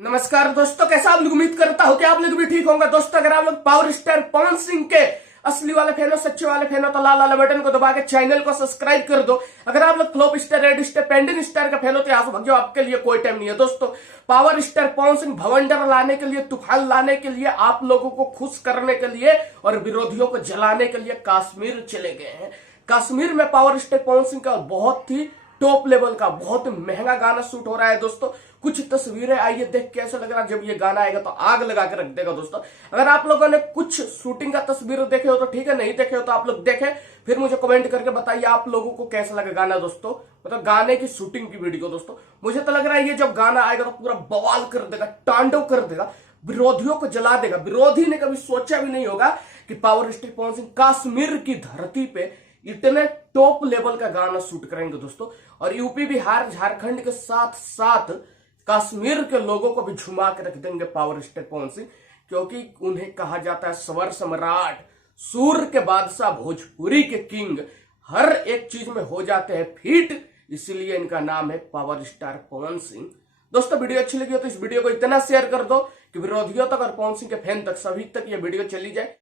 नमस्कार दोस्तों, कैसा आप लोग? उम्मीद करता हूं कि आप लोग भी ठीक होंगे। दोस्तों, अगर आप लोग पावर स्टार पवन सिंह के असली वाले फैन हो, सच्चे वाले फैन हो, तो लाल वाले बटन को दबा के चैनल को सब्सक्राइब कर दो। अगर आप लोग flop star, red star, pending star का फैन हो तो यहाँ से भाग जाओ, आपके लिए कोई टाइम नहीं है। दोस्तों, पावर स्टार पवन सिंह भवंडर लाने के लिए, तूफान लाने के लिए, आप लोगों को खुश करने के लिए और विरोधियों को जलाने के लिए कश्मीर चले गए हैं। कश्मीर में पावर स्टार पवन सिंह का बहुत ही टॉप लेवल का, बहुत महंगा गाना शूट हो रहा है। दोस्तों, कुछ तस्वीरें आई है, देख कैसे लग रहा है। जब ये गाना आएगा तो आग लगा के रख देगा। दोस्तों, अगर आप लोगों ने कुछ शूटिंग का तस्वीर देखे हो तो ठीक है, नहीं देखे हो तो आप लोग देखें, फिर मुझे कमेंट करके बताइए आप लोगों को कैसा लगा गाना। दोस्तों, मतलब गाने की शूटिंग की वीडियो। दोस्तों, मुझे तो लग रहा है ये जब गाना आएगा तो पूरा बवाल कर देगा, तांडव कर देगा, विरोधियों को जला देगा। विरोधी ने कभी सोचा भी नहीं होगा कि पावर स्टार पवन सिंह कश्मीर की धरती पे इतने टॉप लेवल का गाना शूट करेंगे। दोस्तों, और यूपी, बिहार, झारखंड के साथ साथ कश्मीर के लोगों को भी झुमा के रख देंगे पावर स्टार पवन सिंह, क्योंकि उन्हें कहा जाता है स्वर सम्राट, सूर्य के बादशाह, भोजपुरी के किंग, हर एक चीज में हो जाते हैं फिट, इसीलिए इनका नाम है पावर स्टार पवन सिंह। दोस्तों, वीडियो अच्छी लगी हो तो इस वीडियो को इतना शेयर कर दो कि विरोधियों तक और पवन सिंह के फैन तक, सभी तक ये वीडियो चली जाए।